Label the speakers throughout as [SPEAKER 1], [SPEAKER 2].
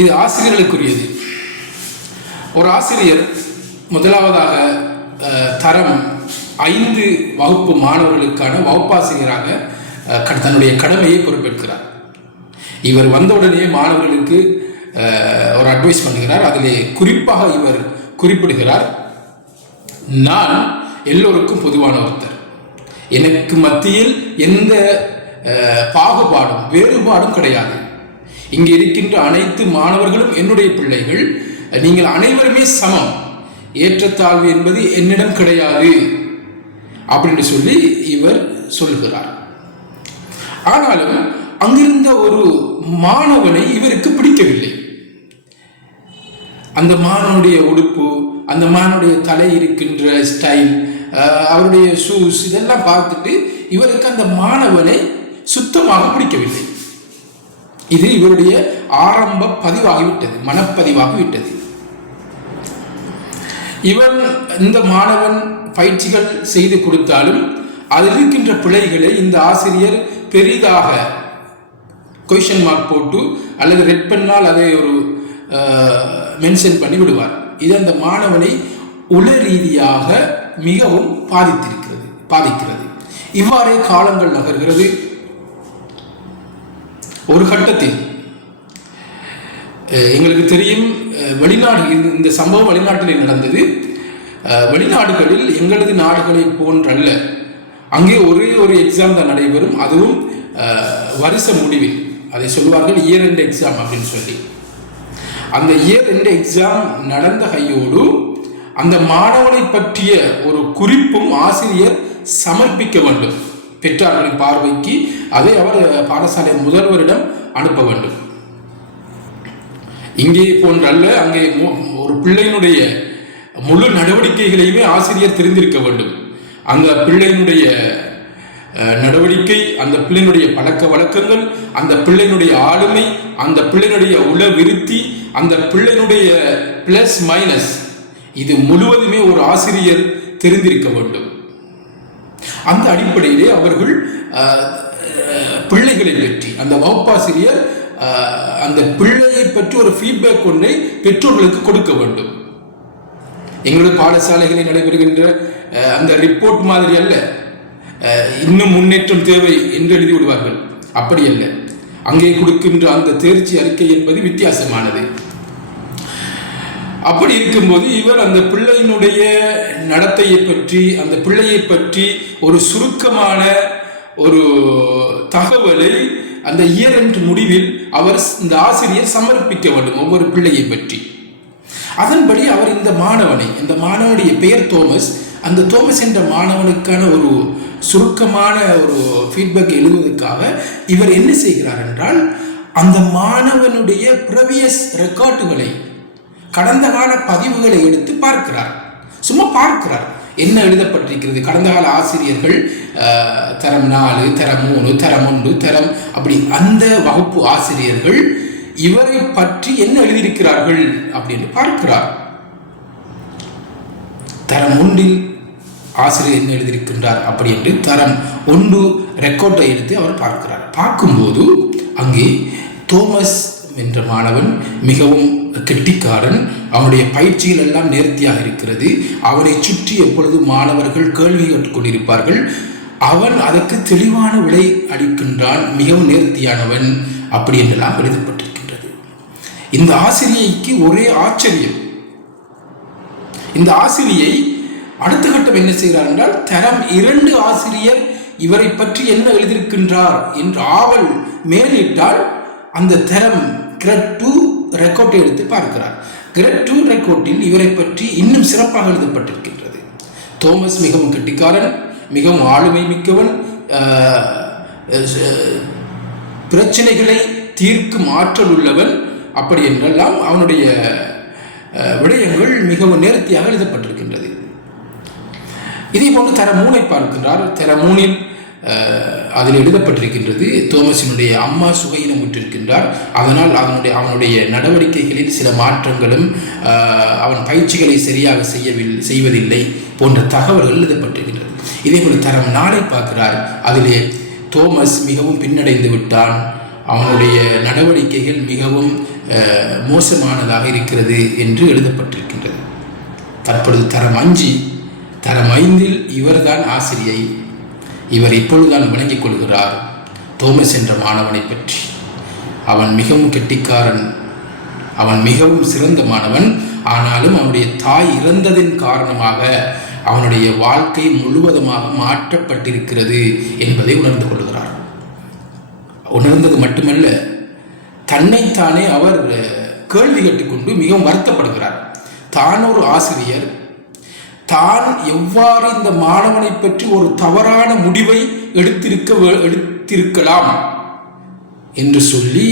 [SPEAKER 1] இது ஆசிரியர்களுக்குரியது. ஒரு ஆசிரியர் முதலாவதாக தரம் ஐந்து வகுப்பு மாணவர்களுக்கான வகுப்பாசிரியராக தன்னுடைய கடமையை பொறுப்பேற்கிறார். இவர் வந்தவுடனே மாணவர்களுக்கு ஒரு அட்வைஸ் பண்ணுகிறார். அதிலே குறிப்பாக இவர் குறிப்பிடுகிறார் நான் எல்லோருக்கும் பொதுவான ஒருத்தர். எனக்கு மத்தியில் எந்த பாகுபாடும் வேறுபாடும் கிடையாது. இங்கே இருக்கின்ற அனைத்து மாணவர்களும் என்னுடைய பிள்ளைகள். நீங்கள் அனைவருமே சமம். ஏற்றத்தாழ்வு என்பது என்னிடம் கிடையாது. அப்படின்னு சொல்லி இவர் சொல்கிறார் ஆனாலும் அங்கிருந்த ஒரு மாணவனை இவருக்கு பிடிக்கவில்லை. அந்த மானுடைய உடுப்பு அந்த மானுடைய தலை இருக்கின்ற ஸ்டைல் அஹ், அவருடைய ஷூஸ் இதெல்லாம் பார்த்துட்டு இவருக்கு அந்த மாணவனை சுத்தமாக பிடிக்கவில்லை. இது இவருடைய ஆரம்ப பதிவாகிவிட்டது மனப்பதிவாகிவிட்டது. இவன் இந்த மாணவன் பயிற்சிகள் செய்து கொடுத்தாலும் அதில் இருக்கின்ற பிழைகளை இந்த ஆசிரியர் பெரிதாக கொஷன் மார்க் போட்டு அல்லது ரெட் பெண்ணால் அதை ஒரு மென்ஷன் பண்ணி விடுவார். இது அந்த மாணவனை உள ரீதியாக மிகவும் பாதித்திருக்கிறது பாதிக்கிறது. இவ்வாறே காலங்கள் நகர்கிறது. ஒரு கட்டத்தில் எங்களுக்கு தெரியும் வெளிநாடு இந்த- இந்த சம்பவம் வெளிநாட்டில் நடந்தது. வெளிநாடுகளில் எங்களது நாடுகளை போன்றல்ல. அங்கே ஒரே ஒரு எக்ஸாம் தான் நடைபெறும். அதுவும் வரிசை வருஷ முடிவில். அதை சொல்வார்கள் இயர் எண்ட் எக்ஸாம் அப்படின்னு சொல்லி. அந்த இயர் எண்ட் எக்ஸாம் நடந்த கையோடு அந்த மாணவனை பற்றிய ஒரு குறிப்பும் ஆசிரியர் சமர்ப்பிக்க வேண்டும். பெற்றார்களின் பார்வைக்கு அதை அவர் பாடசாலை முதல்வரிடம் அனுப்ப வேண்டும். இங்கே போன்றல்ல அங்கே மு- ஒரு பிள்ளையினுடைய முழு நடவடிக்கைகளையுமே ஆசிரியர் தெரிந்திருக்க வேண்டும். அந்த பிள்ளையினுடைய நடவடிக்கை அந்த பிள்ளையினுடைய பழக்க வழக்கங்கள் அந்த பிள்ளையினுடைய ஆளுமை அந்த பிள்ளையினுடைய உள விருத்தி அந்த பிள்ளையினுடைய பிளஸ் மைனஸ் இது முழுவதுமே ஒரு ஆசிரியர் தெரிந்திருக்க வேண்டும். அந்த அடிப்படையிலே அவர்கள் பிள்ளைகளை பற்றி அந்த வகுப்பாசிரியர் அந்த பிள்ளையை பற்றி ஒரு ஃபீட்பேக் ஒன்றை பெற்றோர்களுக்கு கொடுக்க வேண்டும். எங்களுடைய பாடசாலைகளில் நடைபெறுகின்ற அந்த ரிப்போர்ட் மாதிரி அல்ல. இன்னும் முன்னேற்றம் தேவை என்று எழுதி விடுவார்கள். அப்படி அல்ல. அங்கே கொடுக்கின்ற அந்த தேர்ச்சி அறிக்கை என்பது வித்தியாசமானது. அப்படி இருக்கும்போது இவர் அந்த பிள்ளையினுடைய நடத்தையை பற்றி அந்த பிள்ளையை பற்றி ஒரு சுருக்கமான ஒரு தகவலை அந்த இயர் என்று முடிவில் அவர் இந்த ஆசிரியர் சமர்ப்பிக்க வேண்டும் ஒவ்வொரு பிள்ளையை பற்றி. அதன்படி அவர் இந்த மாணவனை இந்த மாணவனுடைய பெயர் தோமஸ் அந்த தோமஸ் என்ற மாணவனுக்கான ஒரு சுருக்கமான ஒரு ஃபீட்பேக் எழுதுவதற்காக இவர் என்ன செய்கிறார் என்றால் அந்த மாணவனுடைய ப்ரவியஸ் ரெக்கார்டுகளை கடந்த கால பதிவுகளை எடுத்து பார்க்கிறார். சும்மா பார்க்கிறார். என்ன எழுதப்பட்டிருக்கிறது? கடந்த கால ஆசிரியர்கள் தரம் நாலு தரம் மூணு தரம் ஒன்று தரம் அப்படி அந்த வகுப்பு ஆசிரியர்கள் இவரை பற்றி என்ன எழுதியிருக்கிறார்கள் அப்படின்னு பார்க்கிறார். தரம் ஒன்றில் ஆசிரியர் என்ன எழுதியிருக்கின்றார் அப்படி என்று தரம் ஒன்று ரெக்கார்டை எடுத்து அவர் பார்க்கிறார். பார்க்கும்போது அங்கே தோமஸ் என்ற மாணவன் மிகவும் கெட்டிக்காரன் அவனுடைய பயிற்சிகள் எல்லாம் நேர்த்தியாக இருக்கிறது. அவனை சுற்றி எப்பொழுது மாணவர்கள் கேள்வி கொண்டிருப்பார்கள் அவன் அதற்கு தெளிவான விலை அளிக்கின்றான் மிகவும் நேர்த்தியானவன் அப்படி என்றெல்லாம் எழுதப்பட்டிருக்கின்றது. இந்த ஆசிரியைக்கு ஒரே ஆச்சரியம். இந்த ஆசிரியை அடுத்த கட்டம் என்ன செய்கிறார் என்றால் தரம் இரண்டு ஆசிரியர் இவரை பற்றி என்ன எழுதியிருக்கின்றார்? என்று ஆவல் மேலிட்டால் அந்த தரம் கிரட் டூ ரெக்கார்டை எடுத்து பார்க்கிறார். கிரட் டூ ரெக்கார்டில் இவரை பற்றி இன்னும் சிறப்பாக எழுதப்பட்டிருக்கின்றது. தோமஸ் மிகவும் கெட்டிக்காரன் மிகவும் ஆளுமை மிக்கவன் ஆஹ், பிரச்சனைகளை தீர்க்கும் ஆற்றல் உள்ளவன். அப்படி என்றெல்லாம் அவனுடைய விடயங்கள் மிகவும் நேர்த்தியாக எழுதப்பட்டிருக்கின்றது. இதே போன்று தர மூனை பார்க்கின்றார். தர மூனில் அதில் எழுதப்பட்டிருக்கின்றது தோமஸினுடைய அம்மா சுகையினம் விட்டிருக்கின்றார் அதனால் அவனுடைய அவனுடைய நடவடிக்கைகளில் சில மாற்றங்களும் அவன் பயிற்சிகளை சரியாக செய்யவில்லை செய்வதில்லை போன்ற தகவல்கள் எழுதப்பட்டிருக்கின்றது. இதே போல் தரம் நாளை பார்க்கிறார். அதிலே தோமஸ் மிகவும் பின்னடைந்து விட்டான். அவனுடைய நடவடிக்கைகள் மிகவும் மோசமானதாக இருக்கிறது என்று எழுதப்பட்டிருக்கின்றது. தற்பொழுது தரம் அஞ்சு தரம் ஐந்தில் இவர்தான் ஆசிரியை. இவர் இப்பொழுதுதான் விளங்கிக் கொள்கிறார். தோமஸ் என்ற மாணவனை பற்றி. அவன் மிகவும் கெட்டிக்காரன். அவன் மிகவும் சிறந்த மாணவன். ஆனாலும் அவனுடைய தாய் இறந்ததின் காரணமாக அவனுடைய வாழ்க்கை முழுவதுமாக மாற்றப்பட்டிருக்கிறது என்பதை உணர்ந்து கொள்கிறார். உணர்ந்தது மட்டுமல்ல தன்னைத்தானே அவர் கேள்வி கேட்டுக்கொண்டு மிகவும் வருத்தப்படுகிறார். தான் ஒரு ஆசிரியர் தான் எவ்வாறு இந்த மாணவனை பற்றி ஒரு தவறான முடிவை எடுத்திருக்க எடுத்திருக்கலாம் என்று சொல்லி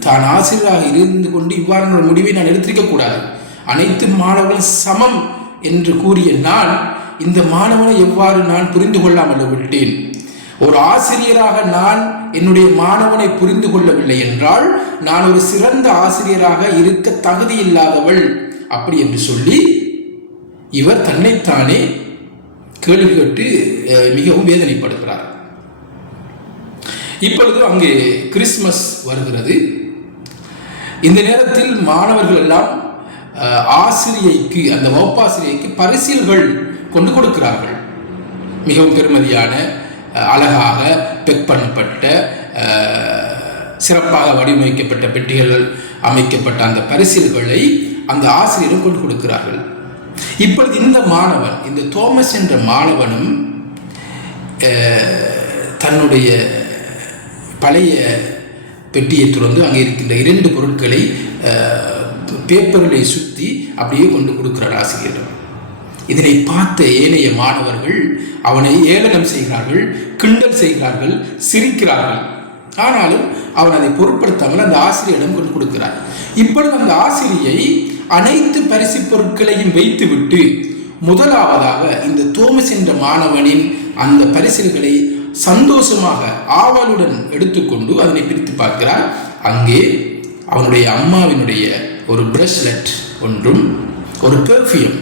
[SPEAKER 1] தான் ஆசிரியராக இருந்து கொண்டு இவ்வாறான ஒரு முடிவை நான் எடுத்திருக்க கூடாது. அனைத்து மாணவர்களும் சமம் என்று கூறிய நான் இந்த மாணவனை எவ்வாறு நான் புரிந்து கொள்ளாமல் விட்டேன்? ஒரு ஆசிரியராக நான் என்னுடைய மாணவனை புரிந்து கொள்ளவில்லை என்றால் நான் ஒரு சிறந்த ஆசிரியராக இருக்க தகுதி இல்லாதவள் அப்படி என்று சொல்லி இவர் தன்னைத்தானே கேள்வி கேட்டு மிகவும் வேதனைப்படுகிறார் இப்பொழுது அங்கே கிறிஸ்மஸ் வருகிறது. இந்த நேரத்தில் மாணவர்கள் எல்லாம் ஆசிரியைக்கு அந்த வகுப்பாசிரியைக்கு பரிசில்கள் கொண்டு கொடுக்கிறார்கள். மிகவும் பெருமதியான அழகாக பெக் பண்ணப்பட்ட சிறப்பாக வடிவமைக்கப்பட்ட பெட்டிகள் அமைக்கப்பட்ட அந்த பரிசில்களை அந்த ஆசிரியரும் கொண்டு கொடுக்கிறார்கள். இப்பொழுது இந்த மாணவன் இந்த தோமஸ் என்ற மாணவனும் தன்னுடைய பழைய பெட்டியை துறந்து அங்கே இருக்கின்ற இரண்டு பொருட்களை பேப்பர்களை சுற்றி அப்படியே கொண்டு கொடுக்கிறார் ஆசிரியரிடம். இதனை பார்த்த ஏனைய மாணவர்கள் அவனை ஏளனம் செய்கிறார்கள் கிண்டல் செய்கிறார்கள் சிரிக்கிறார்கள். ஆனாலும் அவன் அதை பொருட்படுத்தாமல் அந்த ஆசிரியரிடம் கொண்டு கொடுக்கிறார். இப்பொழுது அந்த ஆசிரியை அனைத்து பரிசு பொருட்களையும் வைத்துவிட்டு முதலாவதாக இந்த தோமஸ் என்ற மாணவனின் அந்த பரிசில்களை சந்தோஷமாக ஆவலுடன் எடுத்துக்கொண்டு அதனை பிரித்து பார்க்கிறார். அங்கே அவனுடைய அம்மாவினுடைய ஒரு பிரஸ்லெட் ஒன்றும் ஒரு பெர்ஃப்யூம்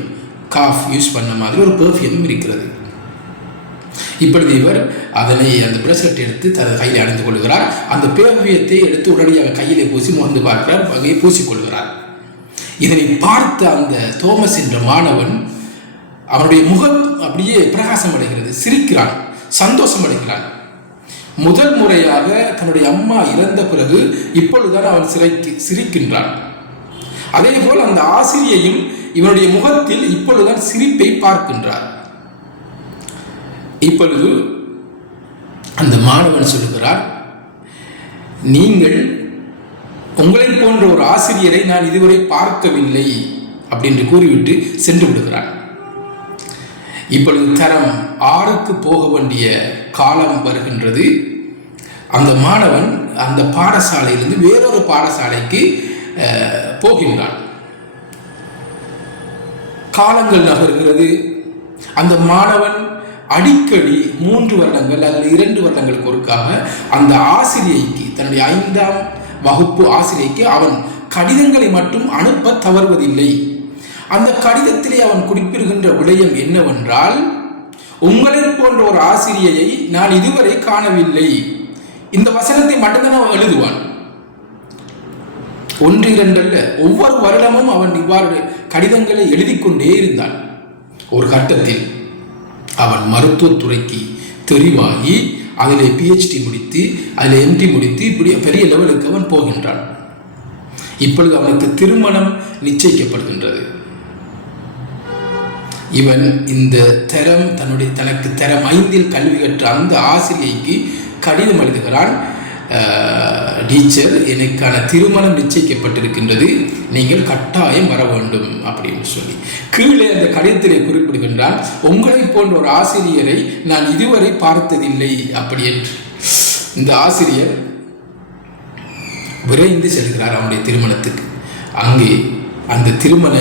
[SPEAKER 1] காஃப் யூஸ் பண்ண மாதிரி ஒரு பெர்ஃப்யூம் இருக்கிறது. இப்பொழுது இவர் அதனை அந்த பிரஸ்லெட் எடுத்து தனது கையில் அணிந்து கொள்கிறார். அந்த பேவியத்தை எடுத்து உடனடியாக கையிலே பூசி முகந்து பார்க்கிறார். அங்கே பூசிக்கொள்கிறார். இதனை பார்த்த அந்த தோமஸ் என்ற மாணவன் அவனுடைய முகம் அப்படியே பிரகாசம் அடைகிறது சிரிக்கிறான் சந்தோஷம் அடைகிறான். முதல் முறையாக தன்னுடைய அம்மா இறந்த பிறகு இப்பொழுதுதான் அவன் சிறைக்கு சிரிக்கின்றான். அதே போல் அந்த ஆசிரியையும் இவனுடைய முகத்தில் இப்பொழுதுதான் சிரிப்பை பார்க்கின்றார். இப்பொழுது அந்த மாணவன் சொல்லுகிறார் நீங்கள் உங்களை போன்ற ஒரு ஆசிரியரை நான் இதுவரை பார்க்கவில்லை அப்படின்னு கூறிவிட்டு சென்று விடுகிறான். இப்பொழுது தரம் ஆறுக்கு போக வேண்டிய காலம் வருகின்றது. அந்த மாணவன் அந்த பாடசாலையிலிருந்து வேறொரு பாடசாலைக்கு போகின்றான். காலங்கள் நகர்கிறது. அந்த மாணவன் அடிக்கடி மூன்று வருடங்கள் அல்லது இரண்டு வருடங்களுக்கு ஒருக்காக அந்த ஆசிரியைக்கு தன்னுடைய ஐந்தாம் வகுப்பு ஆசிரியைக்கு அவன் கடிதங்களை மட்டும் அனுப்ப தவறுவதில்லை. அந்த கடிதத்திலே அவன் குறிப்பிடுகின்ற விடயம் என்னவென்றால் உங்களை போன்ற ஒரு ஆசிரியையை நான் இதுவரை காணவில்லை. இந்த வசனத்தை மட்டும்தான் அவன் எழுதுவான்? ஒன்று இரண்டல்ல ஒவ்வொரு வருடமும் அவன் இவ்வாறு கடிதங்களை எழுதிக் கொண்டே இருந்தான். ஒரு கட்டத்தில் அவன் மருத்துவத்துறைக்கு தெரிவாகி அதில் பிஹெச்டி முடித்து அதில் எம்டி முடித்து இப்படி பெரிய லெவலுக்கு அவன் போகின்றான். இப்பொழுது அவனுக்கு திருமணம் நிச்சயிக்கப்படுகின்றது. இவன் இந்த தரம் தன்னுடைய தனக்கு தரம் ஐந்தில் கல்வி கற்ற அந்த ஆசிரியைக்கு கடிதம் எழுதுகிறான். டீச்சர் எனக்கான திருமணம் நிச்சயிக்கப்பட்டிருக்கின்றது. நீங்கள் கட்டாயம் வர வேண்டும் அப்படின்னு சொல்லி. கீழே அந்த கடிதத்திலே குறிப்பிடுகின்றான் உங்களை போன்ற ஒரு ஆசிரியரை நான் இதுவரை பார்த்ததில்லை அப்படி என்று. இந்த ஆசிரியர் விரைந்து செல்கிறார் அவனுடைய திருமணத்துக்கு. அங்கே அந்த திருமண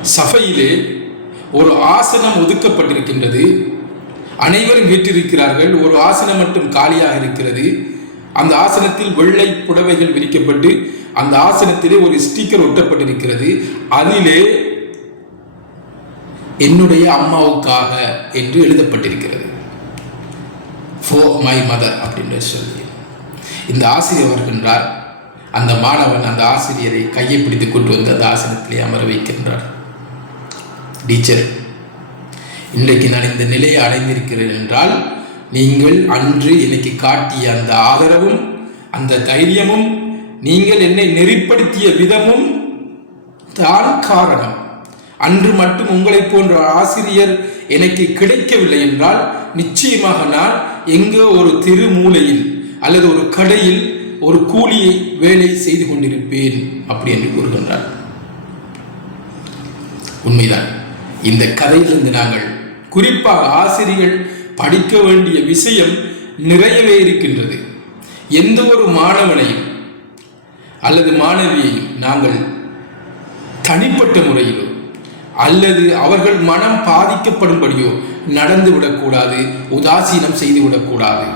[SPEAKER 1] சபையிலே ஒரு ஆசனம் ஒதுக்கப்பட்டிருக்கின்றது. அனைவரும் வீட்டிருக்கிறார்கள் ஒரு ஆசனம் மட்டும் காலியாக இருக்கிறது. அந்த ஆசனத்தில் வெள்ளை புடவைகள் விரிக்கப்பட்டு அந்த ஆசனத்திலே ஒரு ஸ்டிக்கர் ஒட்டப்பட்டிருக்கிறது. அதிலே என்னுடைய அம்மாவுக்காக என்று எழுதப்பட்டிருக்கிறது. ஃபோ மை மதர் அப்படின்ற சொல்லி. இந்த ஆசிரியர் வருகின்றார் அந்த மாணவன் அந்த ஆசிரியரை கையை பிடித்து கொண்டு வந்து அந்த ஆசனத்திலே அமர வைக்கின்றார். டீச்சர் இன்றைக்கு நான் இந்த நிலையை அடைந்திருக்கிறேன் என்றால் நீங்கள் அன்று எனக்கு காட்டிய அந்த ஆதரவும் அந்த தைரியமும் நீங்கள் என்னை நெறிப்படுத்திய விதமும் தான் காரணம். அன்று மட்டும் உங்களைப் போன்ற ஆசிரியர் எனக்கு கிடைக்கவில்லை என்றால் நிச்சயமாக நான் எங்கோ ஒரு திருமூலையில் அல்லது ஒரு கடையில் ஒரு கூலியை வேலை செய்து கொண்டிருப்பேன் அப்படி என்று கூறுகின்றார். உண்மைதான். இந்த கதையிலிருந்து நாங்கள் குறிப்பாக ஆசிரியர்கள் படிக்க வேண்டிய விஷயம் நிறையவே இருக்கின்றது. எந்த ஒரு மாணவனையும் அல்லது மாணவியையும் நாங்கள் தனிப்பட்ட முறையிலோ அல்லது அவர்கள் மனம் பாதிக்கப்படும்படியோ நடந்து விடக்கூடாது உதாசீனம் செய்து விடக்கூடாது.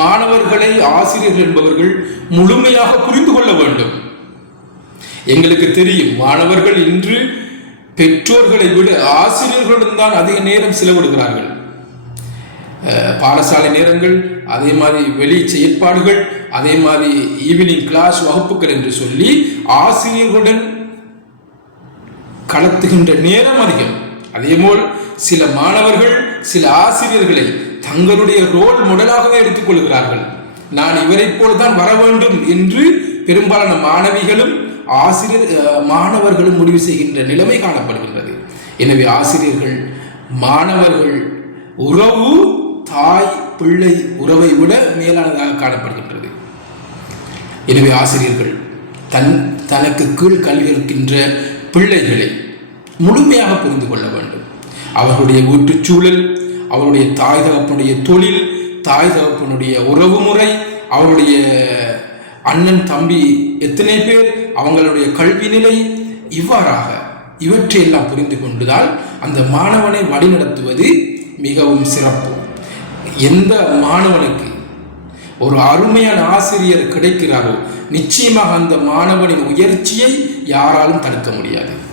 [SPEAKER 1] மாணவர்களை ஆசிரியர்கள் என்பவர்கள் முழுமையாக புரிந்து கொள்ள வேண்டும். எங்களுக்கு தெரியும் மாணவர்கள் இன்று பெற்றோர்களை விட ஆசிரியர்களுடன் தான் அதிக நேரம் செலவிடுகிறார்கள். பாடசாலை நேரங்கள் அதே மாதிரி வெளி செயற்பாடுகள் அதே மாதிரி ஈவினிங் கிளாஸ் வகுப்புகள் என்று சொல்லி ஆசிரியர்களுடன் கலத்துகின்ற நேரம் அதிகம். அதேபோல் சில மாணவர்கள் சில ஆசிரியர்களை தங்களுடைய ரோல் மாடலாகவே எடுத்துக்கொள்கிறார்கள் நான் இவரைப் போல்தான் வர வேண்டும் என்று பெரும்பாலான மாணவிகளும் ஆசிரியர் மாணவர்களும் முடிவு செய்கின்ற நிலைமை காணப்படுகின்றது. எனவே ஆசிரியர்கள் மாணவர்கள் உறவு தாய் பிள்ளை உறவை விட மேலானதாக காணப்படுகின்றது. எனவே ஆசிரியர்கள் தன் தனக்கு கீழ் கல்வி இருக்கின்ற பிள்ளைகளை முழுமையாக புரிந்து கொள்ள வேண்டும். அவர்களுடைய வீட்டுச்சூழல் அவருடைய தாய் தகப்பனுடைய தொழில் தாய் தகப்பனுடைய உறவு முறை அவருடைய அண்ணன் தம்பி எத்தனை பேர் அவங்களுடைய கல்வி நிலை இவ்வாறாக இவற்றையெல்லாம் புரிந்து கொண்டுதான் அந்த மாணவனை வழிநடத்துவது மிகவும் சிறப்பு. எந்த மாணவனுக்கு ஒரு அருமையான ஆசிரியர் கிடைக்கிறாரோ நிச்சயமாக அந்த மாணவனின் உயர்ச்சியை யாராலும் தடுக்க முடியாது.